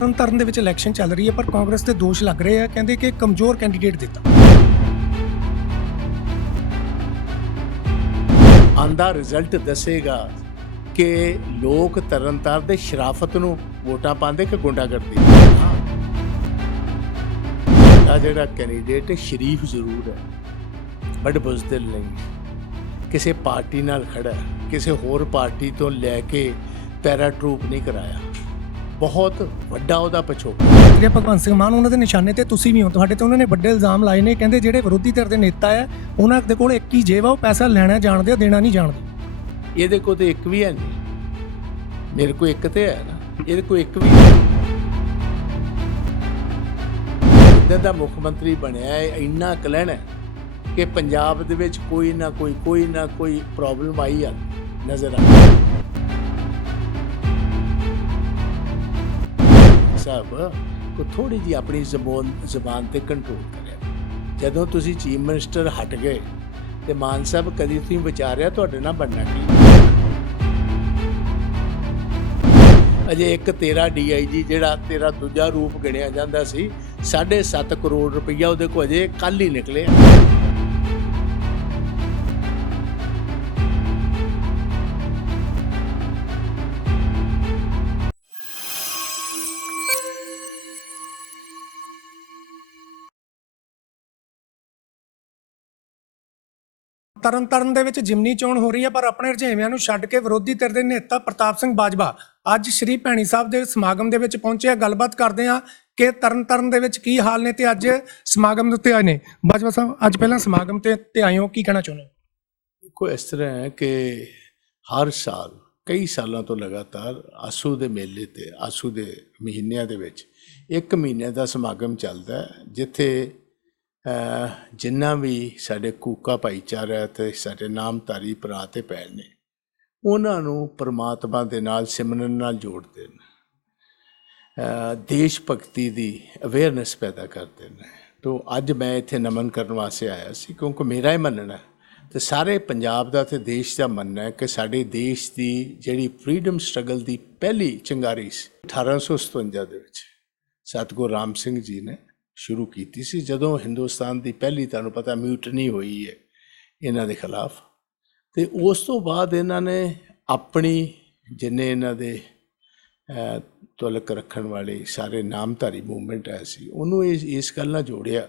ਤਰਨ ਤਾਰਨ ਦੇ ਵਿੱਚ ਇਲੈਕਸ਼ਨ ਚੱਲ ਰਹੀ ਹੈ ਪਰ ਕਾਂਗਰਸ ਤੇ ਦੋਸ਼ ਲੱਗ ਰਹੇ ਆ ਕਹਿੰਦੇ ਕਿ ਕਮਜ਼ੋਰ ਕੈਂਡੀਡੇਟ ਦਿੱਤਾ। ਆਂਦਾ ਰਿਜ਼ਲਟ ਦੱਸੇਗਾ ਕਿ ਲੋਕ ਤਰਨਤਾਰ ਦੇ ਸ਼ਰਾਫਤ ਨੂੰ ਵੋਟਾਂ ਪਾਉਂਦੇ ਕਿ ਗੁੰਡਾਗਰਦੀ? ਆ ਜਿਹੜਾ ਕੈਂਡੀਡੇਟ ਸ਼ਰੀਫ ਜ਼ਰੂਰ ਹੈ ਬਟ ਬੁਜ਼ਦਿਲ ਨਹੀਂ। ਕਿਸੇ ਪਾਰਟੀ ਨਾਲ ਖੜਾ ਹੈ, ਕਿਸੇ ਹੋਰ ਪਾਰਟੀ ਤੋਂ ਲੈ ਕੇ ਪੈਰਾ ਟਰੂਪ ਨਹੀਂ ਕਰਾਇਆ। ਬਹੁਤ ਵੱਡਾ ਉਹਦਾ ਪਿਛੋਕੜ। ਜਿਹੜੇ ਭਗਵੰਤ ਸਿੰਘ ਮਾਨ ਉਹਨਾਂ ਦੇ ਨਿਸ਼ਾਨੇ ਤੇ ਤੁਸੀਂ ਵੀ ਹੋ ਤੁਹਾਡੇ ਤੇ ਉਹਨਾਂ ਨੇ ਵੱਡੇ ਇਲਜ਼ਾਮ ਲਾਏ ਨੇ ਕਹਿੰਦੇ ਜਿਹੜੇ ਵਿਰੋਧੀ ਧਿਰ ਦੇ ਨੇਤਾ ਆ ਉਹਨਾਂ ਦੇ ਕੋਲ ਇੱਕ ਹੀ ਜੇਬ ਆ ਉਹ ਪੈਸਾ ਲੈਣਾ ਜਾਣਦੇ ਆ ਦੇਣਾ ਨਹੀਂ ਜਾਣਦੇ। ਇਹਦੇ ਕੋਲ ਤੇ ਇੱਕ ਵੀ ਹੈ ਨਹੀਂ। ਮੇਰੇ ਕੋਲ ਇੱਕ ਤੇ ਹੈ ਨਾ ਇਹਦੇ ਕੋਲ ਇੱਕ ਵੀ ਇੱਦਾਂ ਦਾ ਮੁੱਖ ਮੰਤਰੀ ਬਣਿਆ ਹੈ ਇੰਨਾ ਕਲਣ ਹੈ ਕਿ ਪੰਜਾਬ ਦੇ ਵਿੱਚ ਕੋਈ ਨਾ ਕੋਈ ਕੋਈ ਨਾ ਕੋਈ ਪ੍ਰੋਬਲਮ ਆਈ ਆ ਨਜ਼ਰ ਆ। ਸਾਹਿਬ ਕੋ ਥੋੜੀ ਜੀ ਆਪਣੀ ਜ਼ਬਾਨ ਜ਼ਬਾਨ ਤੇ ਕੰਟਰੋਲ ਕਰਿਆ। ਜਦੋਂ ਤੁਸੀਂ ਚੀਫ ਮਿਨਿਸਟਰ ਹਟ ਗਏ ਤੇ ਮਾਨ ਸਾਹਿਬ ਕਦੀ ਤੁਸੀਂ ਵਿਚਾਰਿਆ ਤੁਹਾਡੇ ਨਾਲ ਬਣਨਾ ਕੀ? ਅਜੇ ਇੱਕ ਤੇਰਾ ਡੀਆਈਜੀ ਜਿਹੜਾ ਤੇਰਾ ਦੂਜਾ ਰੂਪ ਗਿਣਿਆ ਜਾਂਦਾ ਸੀ 7.5 ਕਰੋੜ ਰੁਪਈਆ ਉਹਦੇ ਕੋਲ ਅਜੇ ਕੱਲ ਹੀ ਨਿਕਲਿਆ। ਤਰਨ ਤਾਰਨ ਦੇ ਵਿੱਚ ਜਿਮਨੀ ਚੋਣ ਹੋ ਰਹੀ ਹੈ, ਪਰ ਆਪਣੇ ਰੁਝੇਵਿਆਂ ਨੂੰ ਛੱਡ ਕੇ ਵਿਰੋਧੀ ਧਿਰ ਦੇ ਨੇਤਾ ਪ੍ਰਤਾਪ ਸਿੰਘ ਬਾਜਵਾ ਅੱਜ ਸ਼੍ਰੀ ਭੈਣੀ ਸਾਹਿਬ ਦੇ ਸਮਾਗਮ ਦੇ ਵਿੱਚ ਪਹੁੰਚੇ ਆ। ਗੱਲਬਾਤ ਕਰਦੇ ਆ ਕਿ ਤਰਨ ਤਾਰਨ ਦੇ ਵਿੱਚ ਕੀ ਹਾਲ ਨੇ ਤੇ ਅੱਜ ਸਮਾਗਮ ਦੇ ਉੱਤੇ ਆਏ ਨੇ। ਬਾਜਵਾ ਸਾਹਿਬ, ਅੱਜ ਪਹਿਲਾਂ ਸਮਾਗਮ ਤੇ ਤੇ ਆਏ ਹੋ, ਕੀ ਕਹਿਣਾ ਚਾਹੁੰਦੇ ਹੋ? ਕੋਈ ਇਸ ਤਰ੍ਹਾਂ ਹੈ ਕਿ ਹਰ ਸਾਲ, ਕਈ ਸਾਲਾਂ ਤੋਂ ਲਗਾਤਾਰ ਆਸੂ ਦੇ ਮੇਲੇ ਤੇ, ਆਸੂ ਦੇ ਮਹੀਨਿਆਂ ਦੇ ਵਿੱਚ ਇੱਕ ਮਹੀਨੇ ਦਾ ਸਮਾਗਮ ਚੱਲਦਾ ਜਿੱਥੇ ਜਿੰਨਾ ਵੀ ਸਾਡੇ ਕੂਕਾ ਭਾਈਚਾਰਾ ਹੈ ਤੇ ਸਾਡੇ ਨਾਮਧਾਰੀ ਭਰਾ ਤੇ ਭੈਣ ਨੇ, ਉਹਨਾਂ ਨੂੰ ਪਰਮਾਤਮਾ ਦੇ ਨਾਲ ਸਿਮਰਨ ਨਾਲ ਜੋੜਦੇ ਨੇ ਦੇਸ਼ ਭਗਤੀ ਦੀ ਅਵੇਅਰਨੈਸ ਪੈਦਾ ਕਰਦੇ ਨੇ ਤੋ ਅੱਜ ਮੈਂ ਇੱਥੇ ਨਮਨ ਕਰਨ ਵਾਸਤੇ ਆਇਆ ਸੀ, ਕਿਉਂਕਿ ਮੇਰਾ ਹੀ ਮੰਨਣਾ ਹੈ ਤੇ ਸਾਰੇ ਪੰਜਾਬ ਦਾ ਤੇ ਦੇਸ਼ ਦਾ ਮੰਨਣਾ ਹੈ ਕਿ ਸਾਡੇ ਦੇਸ਼ ਦੀ ਜਿਹੜੀ ਫਰੀडम ਸਟਰਗਲ ਦੀ ਪਹਿਲੀ ਚੰਗਾਰੀ ਸੀ 1857 ਦੇ ਵਿੱਚ ਸਤਿਗੁਰੂ ਰਾਮ ਸਿੰਘ ਜੀ ਨੇ ਸ਼ੁਰੂ ਕੀਤੀ ਸੀ, ਜਦੋਂ ਹਿੰਦੁਸਤਾਨ ਦੀ ਪਹਿਲੀ, ਤੁਹਾਨੂੰ ਪਤਾ, ਮਿਊਟਨੀ ਹੋਈ ਹੈ ਇਹਨਾਂ ਦੇ ਖਿਲਾਫ। ਤੇ ਉਸ ਤੋਂ ਬਾਅਦ ਇਹਨਾਂ ਨੇ ਆਪਣੀ, ਜਿੰਨੇ ਇਹਨਾਂ ਦੇ ਤਲਕ ਰੱਖਣ ਵਾਲੇ ਸਾਰੇ ਨਾਮਧਾਰੀ ਮੂਵਮੈਂਟ ਆਇਆ ਸੀ, ਉਹਨੂੰ ਇਸ ਇਸ ਗੱਲ ਨਾਲ ਜੋੜਿਆ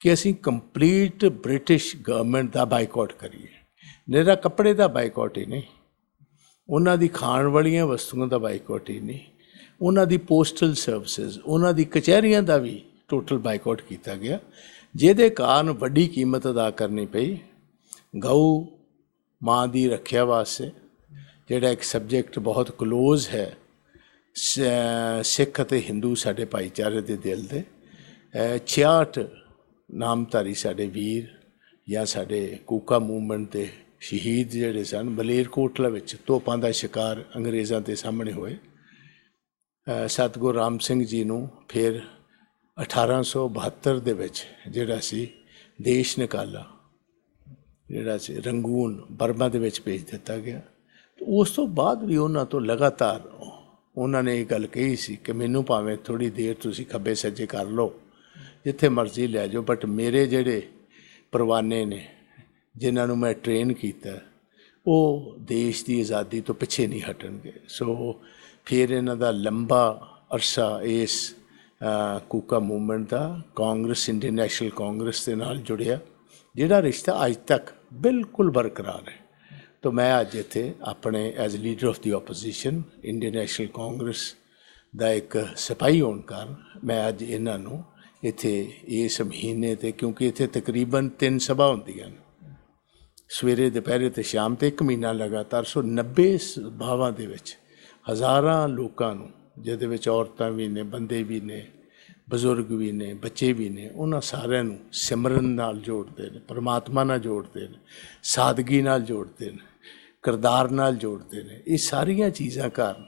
ਕਿ ਅਸੀਂ ਕੰਪਲੀਟ ਬ੍ਰਿਟਿਸ਼ ਗਵਰਨਮੈਂਟ ਦਾ ਬਾਈਕਾਟ ਕਰੀਏ। ਨਿਹਰਾ ਕੱਪੜੇ ਦਾ ਬਾਈਕਾਟ ਹੀ ਨਹੀਂ, ਉਹਨਾਂ ਦੀ ਖਾਣ ਵਾਲੀਆਂ ਵਸਤੂਆਂ ਦਾ ਬਾਈਕਾਟ ਹੀ ਨਹੀਂ, ਉਹਨਾਂ ਦੀ ਪੋਸਟਲ ਸਰਵਿਸਿਜ਼, ਉਹਨਾਂ ਦੀ ਕਚਹਿਰੀਆਂ ਦਾ ਵੀ ਟੋਟਲ ਬਾਈਕਾਟ ਕੀਤਾ ਗਿਆ। ਜਿਹਦੇ ਕਾਰਨ ਵੱਡੀ ਕੀਮਤ ਅਦਾ ਕਰਨੀ ਪਈ। ਗਊ ਮਾਂ ਦੀ ਰੱਖਿਆ ਵਾਸਤੇ, ਜਿਹੜਾ ਇੱਕ ਸਬਜੈਕਟ ਬਹੁਤ ਕਲੋਜ਼ ਹੈ ਸਿੱਖ ਅਤੇ ਹਿੰਦੂ ਸਾਡੇ ਭਾਈਚਾਰੇ ਦੇ ਦਿਲ ਦੇ। ਅਹ 66 ਨਾਮਧਾਰੀ ਸਾਡੇ ਵੀਰ ਜਾਂ ਸਾਡੇ ਕੂਕਾ ਮੂਵਮੈਂਟ ਦੇ ਸ਼ਹੀਦ ਜਿਹੜੇ ਸਨ, ਮਲੇਰਕੋਟਲਾ ਵਿੱਚ ਤੋਪਾਂ ਦਾ ਸ਼ਿਕਾਰ ਅੰਗਰੇਜ਼ਾਂ ਦੇ ਸਾਹਮਣੇ ਹੋਏ। ਅਹ ਸਤਿਗੁਰੂ ਰਾਮ ਸਿੰਘ ਜੀ ਨੂੰ ਫਿਰ 1872 ਦੇ ਵਿੱਚ ਜਿਹੜਾ ਸੀ, ਦੇਸ਼ ਨਿਕਾਲਾ, ਜਿਹੜਾ ਸੀ, ਰੰਗੂਨ ਬਰਮਾ ਦੇ ਵਿੱਚ ਭੇਜ ਦਿੱਤਾ ਗਿਆ। ਤੇ ਉਸ ਤੋਂ ਬਾਅਦ ਵੀ ਉਹਨਾਂ ਤੋਂ ਲਗਾਤਾਰ ਉਹਨਾਂ ਨੇ ਇਹ ਗੱਲ ਕਹੀ ਸੀ ਕਿ ਮੈਨੂੰ ਭਾਵੇਂ ਥੋੜੀ ਦੇਰ ਤੁਸੀਂ ਖੱਬੇ ਸੱਜੇ ਕਰ ਲਓ, ਜਿੱਥੇ ਮਰਜ਼ੀ ਲੈ ਜਾਓ ਬਟ ਮੇਰੇ ਜਿਹੜੇ ਪਰਵਾਨੇ ਨੇ, ਜਿਨ੍ਹਾਂ ਨੂੰ ਮੈਂ ਟ੍ਰੇਨ ਕੀਤਾ, ਉਹ ਦੇਸ਼ ਦੀ ਆਜ਼ਾਦੀ ਤੋਂ ਪਿੱਛੇ ਨਹੀਂ ਹਟਣਗੇ। ਸੋ ਫਿਰ ਇਹਨਾਂ ਦਾ ਲੰਬਾ ਅਰਸਾ ਇਸ ਕੂਕਾ ਮੂਵਮੈਂਟ ਦਾ, ਕਾਂਗਰਸ, ਇੰਡੀਅਨ ਨੈਸ਼ਨਲ ਕਾਂਗਰਸ ਦੇ ਨਾਲ ਜੁੜਿਆ, ਜਿਹੜਾ ਰਿਸ਼ਤਾ ਅੱਜ ਤੱਕ ਬਿਲਕੁਲ ਬਰਕਰਾਰ ਹੈ। ਤਾਂ ਮੈਂ ਅੱਜ ਇੱਥੇ ਆਪਣੇ as leader of the opposition Indian National Congress ਦਾ ਇੱਕ ਸਿਪਾਹੀ ਹੋਣ ਕਾਰਨ ਮੈਂ ਅੱਜ ਇਹਨਾਂ ਨੂੰ ਇੱਥੇ ਇਸ ਮਹੀਨੇ ਤੇ, ਕਿਉਂਕਿ ਇੱਥੇ ਤਕਰੀਬਨ ਤਿੰਨ ਸਭਾ ਹੁੰਦੀਆਂ ਨੇ। ਸਵੇਰੇ, ਦੁਪਹਿਰੇ ਤੇ ਸ਼ਾਮ ਤੇ ਇੱਕ ਮਹੀਨਾ ਲਗਾਤਾਰ, ਸੋ 90 ਸਭਾਵਾਂ ਦੇ ਵਿੱਚ ਹਜ਼ਾਰਾਂ ਲੋਕਾਂ ਨੂੰ ਜਿਹਦੇ ਵਿੱਚ ਔਰਤਾਂ ਵੀ ਨੇ ਬੰਦੇ ਵੀ ਨੇ ਬਜ਼ੁਰਗ ਵੀ ਨੇ ਬੱਚੇ ਵੀ ਨੇ ਉਹਨਾਂ ਸਾਰਿਆਂ ਨੂੰ ਸਿਮਰਨ ਨਾਲ ਜੋੜਦੇ ਨੇ ਪਰਮਾਤਮਾ ਨਾਲ ਜੋੜਦੇ ਨੇ ਸਾਦਗੀ ਨਾਲ ਜੋੜਦੇ ਨੇ ਕਿਰਦਾਰ ਨਾਲ ਜੋੜਦੇ ਨੇ। ਇਹ ਸਾਰੀਆਂ ਚੀਜ਼ਾਂ ਕਾਰਨ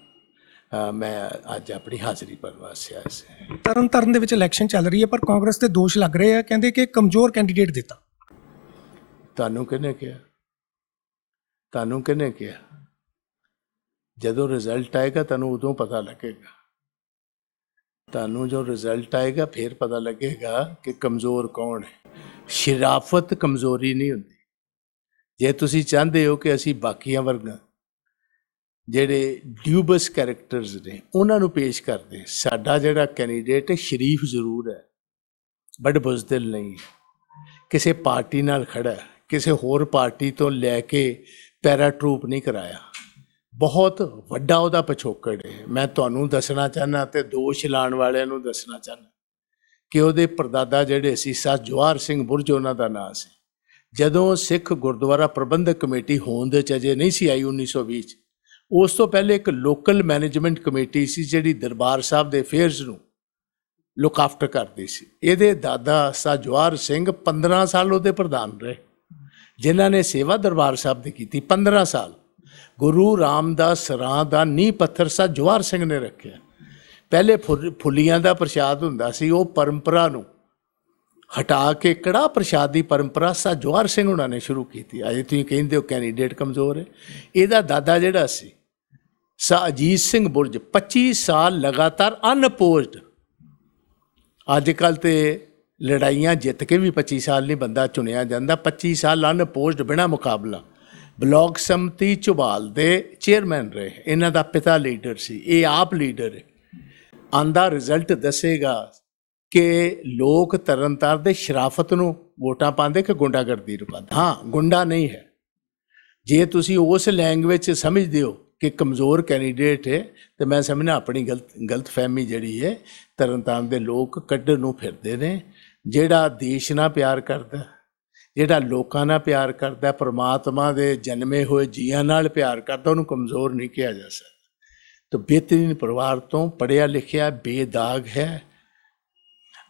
ਮੈਂ ਅੱਜ ਆਪਣੀ ਹਾਜ਼ਰੀ ਭਰਨ ਵਾਸਤੇ ਆਇਆ ਸੀ ਤਰਨ ਤਾਰਨ ਦੇ ਵਿੱਚ ਇਲੈਕਸ਼ਨ ਚੱਲ ਰਹੀ ਹੈ ਪਰ ਕਾਂਗਰਸ ਤੇ ਦੋਸ਼ ਲੱਗ ਰਹੇ ਆ ਕਹਿੰਦੇ ਕਿ ਕਮਜ਼ੋਰ ਕੈਂਡੀਡੇਟ ਦਿੱਤਾ। ਤੁਹਾਨੂੰ ਕਿਹਨੇ ਕਿਹਾ? ਤੁਹਾਨੂੰ ਕਿਹਨੇ ਕਿਹਾ? ਜਦੋਂ ਰਿਜ਼ਲਟ ਆਏਗਾ ਤੁਹਾਨੂੰ ਉਦੋਂ ਪਤਾ ਲੱਗੇਗਾ। ਤੁਹਾਨੂੰ ਜੋ ਰਿਜ਼ਲਟ ਆਏਗਾ, ਫਿਰ ਪਤਾ ਲੱਗੇਗਾ ਕਿ ਕਮਜ਼ੋਰ ਕੌਣ ਹੈ। ਸ਼ਰਾਫਤ ਕਮਜ਼ੋਰੀ ਨਹੀਂ ਹੁੰਦੀ। ਜੇ ਤੁਸੀਂ ਚਾਹੁੰਦੇ ਹੋ ਕਿ ਅਸੀਂ ਬਾਕੀਆਂ ਵਰਗਾ, ਜਿਹੜੇ ਡਿਊਬਸ ਕੈਰੈਕਟਰਸ ਨੇ, ਉਹਨਾਂ ਨੂੰ ਪੇਸ਼ ਕਰਦੇ, ਸਾਡਾ ਜਿਹੜਾ ਕੈਂਡੀਡੇਟ ਸ਼ਰੀਫ ਜ਼ਰੂਰ ਹੈ। ਬਟ ਬੁਜ਼ਦਿਲ ਨਹੀਂ ਕਿਸੇ ਪਾਰਟੀ ਨਾਲ ਖੜਾ ਕਿਸੇ ਹੋਰ ਪਾਰਟੀ ਤੋਂ ਲੈ ਕੇ ਪੈਰਾ ਟਰੂਪ ਨਹੀਂ ਕਰਾਇਆ। ਬਹੁਤ ਵੱਡਾ ਉਹਦਾ ਪਿਛੋਕੜ ਹੈ। ਮੈਂ ਤੁਹਾਨੂੰ ਦੱਸਣਾ ਚਾਹਨਾ ਤੇ ਦੋਸ਼ ਲਾਉਣ ਵਾਲਿਆਂ ਨੂੰ ਦੱਸਣਾ ਚਾਹਨਾ ਕਿ ਉਹਦੇ ਪਰਦਾਦਾ ਜਿਹੜੇ ਸੀ ਸਾ ਜਵਾਰ ਸਿੰਘ ਬੁਰਜ, ਉਹਨਾਂ ਦਾ ਨਾਂ ਸੀ। ਜਦੋਂ ਸਿੱਖ ਗੁਰਦੁਆਰਾ ਪ੍ਰਬੰਧਕ ਕਮੇਟੀ ਹੋਂਦ ਚ ਅਜੇ ਨਹੀਂ ਸੀ ਆਈ 1920 ਚ, ਉਸ ਤੋਂ ਪਹਿਲੇ ਇੱਕ ਲੋਕਲ ਮੈਨੇਜਮੈਂਟ ਕਮੇਟੀ ਸੀ ਜਿਹੜੀ ਦਰਬਾਰ ਸਾਹਿਬ ਦੇ ਅਫੇਅਰਸ ਨੂੰ ਲੁੱਕ ਆਫਟਰ ਕਰਦੀ ਸੀ। ਇਹਦੇ ਦਾਦਾ ਸਾ ਜਵਾਰ ਸਿੰਘ 15 ਸਾਲ ਉਹਦੇ ਪ੍ਰਧਾਨ ਰਹੇ, ਜਿਨ੍ਹਾਂ ਨੇ ਸੇਵਾ ਦਰਬਾਰ ਸਾਹਿਬ ਦੀ ਕੀਤੀ 15 ਸਾਲ। ਗੁਰੂ ਰਾਮਦਾਸ ਸਰਾਂ ਦਾ ਨੀਂਹ ਪੱਥਰ ਸਾ ਜਵਾਰ ਸਿੰਘ ਨੇ ਰੱਖਿਆ। ਪਹਿਲੇ ਫੁੱਲ- ਫੁੱਲੀਆਂ ਦਾ ਪ੍ਰਸ਼ਾਦ ਹੁੰਦਾ ਸੀ, ਉਹ ਪਰੰਪਰਾ ਨੂੰ ਹਟਾ ਕੇ ਕੜਾ ਪ੍ਰਸ਼ਾਦ ਦੀ ਪਰੰਪਰਾ ਸਾ ਜਵਾਰ ਸਿੰਘ ਉਹਨਾਂ ਨੇ ਸ਼ੁਰੂ ਕੀਤੀ। ਅਜੇ ਤੁਸੀਂ ਕਹਿੰਦੇ ਹੋ ਕੈਂਡੀਡੇਟ ਕਮਜ਼ੋਰ ਹੈ। ਇਹਦਾ ਦਾਦਾ ਜਿਹੜਾ ਸੀ, ਸਾ ਅਜੀਤ ਸਿੰਘ ਬੁਰਜ 25 ਸਾਲ ਲਗਾਤਾਰ ਅਨਪੋਜ਼ਡ। ਅੱਜ ਕੱਲ ਤੇ ਲੜਾਈਆਂ ਜਿੱਤ ਕੇ ਵੀ 25 ਸਾਲ ਨਹੀਂ ਬੰਦਾ ਚੁਣਿਆ ਜਾਂਦਾ। 25 ਸਾਲ ਅਨਪੋਜ਼ਡ ਬਿਨਾ ਮੁਕਾਬਲਾ। ਬਲਾਕ ਸੰਮਤੀ ਝੁਬਾਲ ਦੇ ਚੇਅਰਮੈਨ ਰਹੇ। ਇਹਨਾਂ ਦਾ ਪਿਤਾ ਲੀਡਰ ਸੀ। ਇਹ ਆਪ ਲੀਡਰ ਹੈ। ਆਂਦਾ ਰਿਜ਼ਲਟ ਦੱਸੇਗਾ ਕਿ ਲੋਕ ਤਰਨਤਾਰ ਦੇ ਸ਼ਰਾਫਤ ਨੂੰ ਵੋਟਾਂ ਪਾਉਂਦੇ ਕਿ ਗੁੰਡਾਗਰਦੀ ਨੂੰ ਪਾਉਂਦੇ? ਹਾਂ, ਗੁੰਡਾ ਨਹੀਂ ਹੈ। ਜੇ ਤੁਸੀਂ ਉਸ ਲੈਂਗੁਏਜ 'ਚ ਸਮਝਦੇ ਹੋ ਕਿ ਕਮਜ਼ੋਰ ਕੈਂਡੀਡੇਟ ਹੈ, ਤੇ ਮੈਂ ਸਮਝਣਾ ਆਪਣੀ ਗਲਤ, ਗਲਤਫਹਿਮੀ ਜਿਹੜੀ ਹੈ, ਤਰਨਤਾਰਨ ਦੇ ਲੋਕ ਕੱਢਣ ਨੂੰ ਫਿਰਦੇ ਨੇ। ਜਿਹੜਾ ਦੇਸ਼ ਨਾਲ ਪਿਆਰ ਕਰਦਾ ਜਿਹੜਾ ਲੋਕਾਂ ਨਾਲ ਪਿਆਰ ਕਰਦਾ ਪ੍ਰਮਾਤਮਾ ਦੇ ਜਨਮੇ ਹੋਏ ਜੀਆਂ ਨਾਲ ਪਿਆਰ ਕਰਦਾ ਉਹਨੂੰ ਕਮਜ਼ੋਰ ਨਹੀਂ ਕਿਹਾ ਜਾ ਸਕਦਾ। ਤਾਂ ਬਿਹਤਰੀਨ ਪਰਿਵਾਰ ਤੋਂ ਪੜਿਆ ਲਿਖਿਆ ਬੇਦਾਗ ਹੈ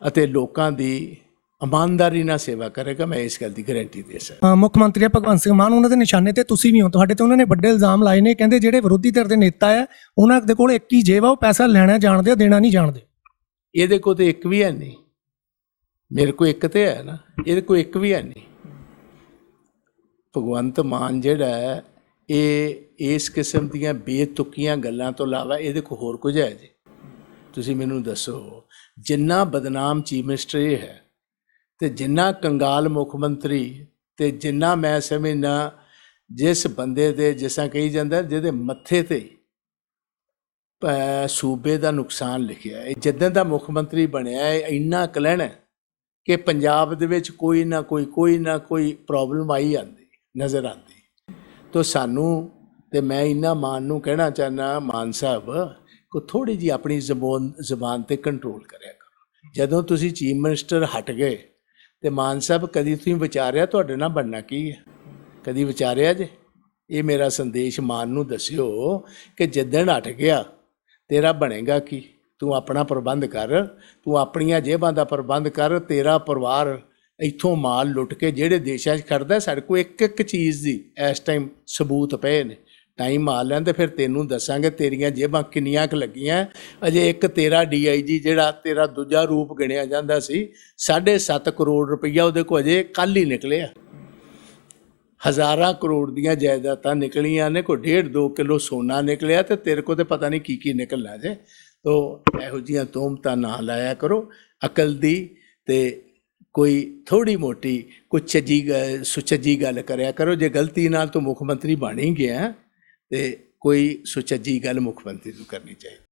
ਅਤੇ ਲੋਕਾਂ ਦੀ ਇਮਾਨਦਾਰੀ ਨਾਲ ਸੇਵਾ ਕਰੇਗਾ ਮੈਂ ਇਸ ਗੱਲ ਦੀ ਗਾਰੰਟੀ ਦੇ ਸਕਦਾ। ਮੁੱਖ ਮੰਤਰੀ ਭਗਵੰਤ ਸਿੰਘ ਮਾਨ ਉਹਨਾਂ ਦੇ ਨਿਸ਼ਾਨੇ ਤੇ ਤੁਸੀਂ ਵੀ ਹੋ ਤੁਹਾਡੇ ਤੇ ਉਹਨਾਂ ਨੇ ਵੱਡੇ ਇਲਜ਼ਾਮ ਲਾਏ ਨੇ ਕਹਿੰਦੇ ਜਿਹੜੇ ਵਿਰੋਧੀ ਧਿਰ ਦੇ ਨੇਤਾ ਆ ਉਹਨਾਂ ਦੇ ਕੋਲ ਇੱਕ ਹੀ ਜੇਬ ਆ ਉਹ ਪੈਸਾ ਲੈਣਾ ਜਾਣਦੇ ਆ ਦੇਣਾ ਨਹੀਂ ਜਾਣਦੇ। ਇਹਦੇ ਕੋਲ ਤੇ ਇੱਕ ਵੀ ਹੈ ਨਹੀਂ। ਮੇਰੇ ਕੋਲ ਇੱਕ ਤੇ ਹੈ ਨਾ ਇਹਦੇ ਕੋਲ ਇੱਕ ਵੀ ਹੈ ਨਹੀਂ। ਭਗਵੰਤ ਮਾਨ ਜਿਹੜਾ ਇਹ ਇਸ ਕਿਸਮ ਦੀਆਂ ਬੇਤੁਕੀਆਂ ਗੱਲਾਂ ਤੋਂ ਇਲਾਵਾ ਇਹਦੇ ਕੋਲ ਹੋਰ ਕੁਝ ਹੈ ਜੀ? ਤੁਸੀਂ ਮੈਨੂੰ ਦੱਸੋ, ਜਿੰਨਾ ਬਦਨਾਮ ਚੀਫ ਮਿਨਿਸਟਰ ਇਹ ਹੈ ਤੇ ਜਿੰਨਾ ਕੰਗਾਲ ਮੁੱਖ ਮੰਤਰੀ ਤੇ ਜਿੰਨਾ ਮੈਂ ਸਮਝਣਾ ਜਿਸ ਬੰਦੇ ਦੇ ਜਿਸਾਂ ਕਹੀ ਜਾਂਦਾ, ਜਿਹਦੇ ਮੱਥੇ ਤੇ ਸੂਬੇ ਦਾ ਨੁਕਸਾਨ ਲਿਖਿਆ ਹੈ। ਜਦੋਂ ਦਾ ਮੁੱਖ ਮੰਤਰੀ ਬਣਿਆ ਹੈ ਇੰਨਾ ਕਲਣ ਕਿ ਪੰਜਾਬ ਦੇ ਵਿੱਚ ਕੋਈ ਨਾ ਕੋਈ ਕੋਈ ਨਾ ਕੋਈ ਪ੍ਰੋਬਲਮ ਆਈ ਜਾਂਦੀ। ਨਜ਼ਰ ਆਉਂਦੀ। ਤੋ ਸਾਨੂੰ ਤੇ ਮੈਂ ਇਹਨਾਂ ਮਾਨ ਨੂੰ ਕਹਿਣਾ ਚਾਹਨਾ ਮਾਨ ਸਾਹਿਬ, ਕੋ ਥੋੜੀ ਜੀ ਆਪਣੀ ਜ਼ਬਾਨ ਜ਼ਬਾਨ ਤੇ ਕੰਟਰੋਲ ਕਰਿਆ ਕਰੋ। ਜਦੋਂ ਤੁਸੀਂ ਚੀਫ ਮਿਨਿਸਟਰ ਹਟ ਗਏ, ਤੇ ਮਾਨ ਸਾਹਿਬ ਕਦੀ ਤੁਸੀਂ ਵਿਚਾਰਿਆ ਤੁਹਾਡੇ ਨਾਲ ਬਣਨਾ ਕੀ ਹੈ? ਕਦੀ ਵਿਚਾਰਿਆ ਜੇ? ਇਹ ਮੇਰਾ ਸੰਦੇਸ਼ ਮਾਨ ਨੂੰ ਦੱਸਿਓ ਕਿ ਜਿੱਦਣ ਹਟ ਗਿਆ, ਤੇਰਾ ਬਣੇਗਾ ਕੀ? ਤੂੰ ਆਪਣਾ ਪ੍ਰਬੰਧ ਕਰ, ਤੂੰ ਆਪਣੀਆਂ ਜੇਬਾਂ ਦਾ ਪ੍ਰਬੰਧ ਕਰ, ਤੇਰਾ ਪਰਿਵਾਰ ਇੱਥੋਂ ਮਾਲ ਲੁੱਟ ਕੇ ਜਿਹੜੇ ਦੇਸ਼ਾਂ 'ਚ ਖੜਦਾ ਸਾਡੇ ਕੋਲ ਇੱਕ ਇੱਕ ਚੀਜ਼ ਦੀ ਇਸ ਟਾਈਮ ਸਬੂਤ ਪਏ ਨੇ। ਟਾਈਮ ਆ ਲੈਣ ਤੇ ਫਿਰ ਤੈਨੂੰ ਦੱਸਾਂਗੇ ਤੇਰੀਆਂ ਜੇਬਾਂ ਕਿੰਨੀਆਂ ਕੁ ਲੱਗੀਆਂ। ਅਜੇ ਇੱਕ ਤੇਰਾ ਡੀਆਈਜੀ ਜਿਹੜਾ ਤੇਰਾ ਦੂਜਾ ਰੂਪ ਗਿਣਿਆ ਜਾਂਦਾ ਸੀ 7.5 ਕਰੋੜ ਰੁਪਈਆ ਉਹਦੇ ਕੋਲ ਅਜੇ ਕੱਲ ਹੀ ਨਿਕਲਿਆ। ਹਜ਼ਾਰਾਂ ਕਰੋੜ ਦੀਆਂ ਜਾਇਦਾਦਾਂ ਨਿਕਲੀਆਂ ਨੇ, ਕੋਈ ਡੇਢ 2 ਕਿਲੋ ਸੋਨਾ ਨਿਕਲਿਆ ਤੇ ਤੇਰੇ ਕੋਲ ਤੇ ਪਤਾ ਨਹੀਂ ਕੀ ਕੀ ਨਿਕਲਣਾ ਜੇ। ਤੋ ਇਹੋ ਜੀਆਂ ਤੋਮਤਾਂ ਨਾ ਲਾਇਆ ਕਰੋ। ਅਕਲ ਦੀ ਤੇ ਕੋਈ ਥੋੜੀ ਮੋਟੀ ਕੁਛ ਚੱਜੀ ਗ- ਸੁਚੱਜੀ ਗੱਲ ਕਰਿਆ ਕਰੋ। ਜੇ ਗਲਤੀ ਨਾਲ ਤੂੰ ਮੁੱਖ ਮੰਤਰੀ ਬਣ ਹੀ ਗਿਆ ਤੇ ਕੋਈ ਸੁਚੱਜੀ ਗੱਲ ਮੁੱਖ ਮੰਤਰੀ ਨੂੰ ਕਰਨੀ ਚਾਹੀਦੀ।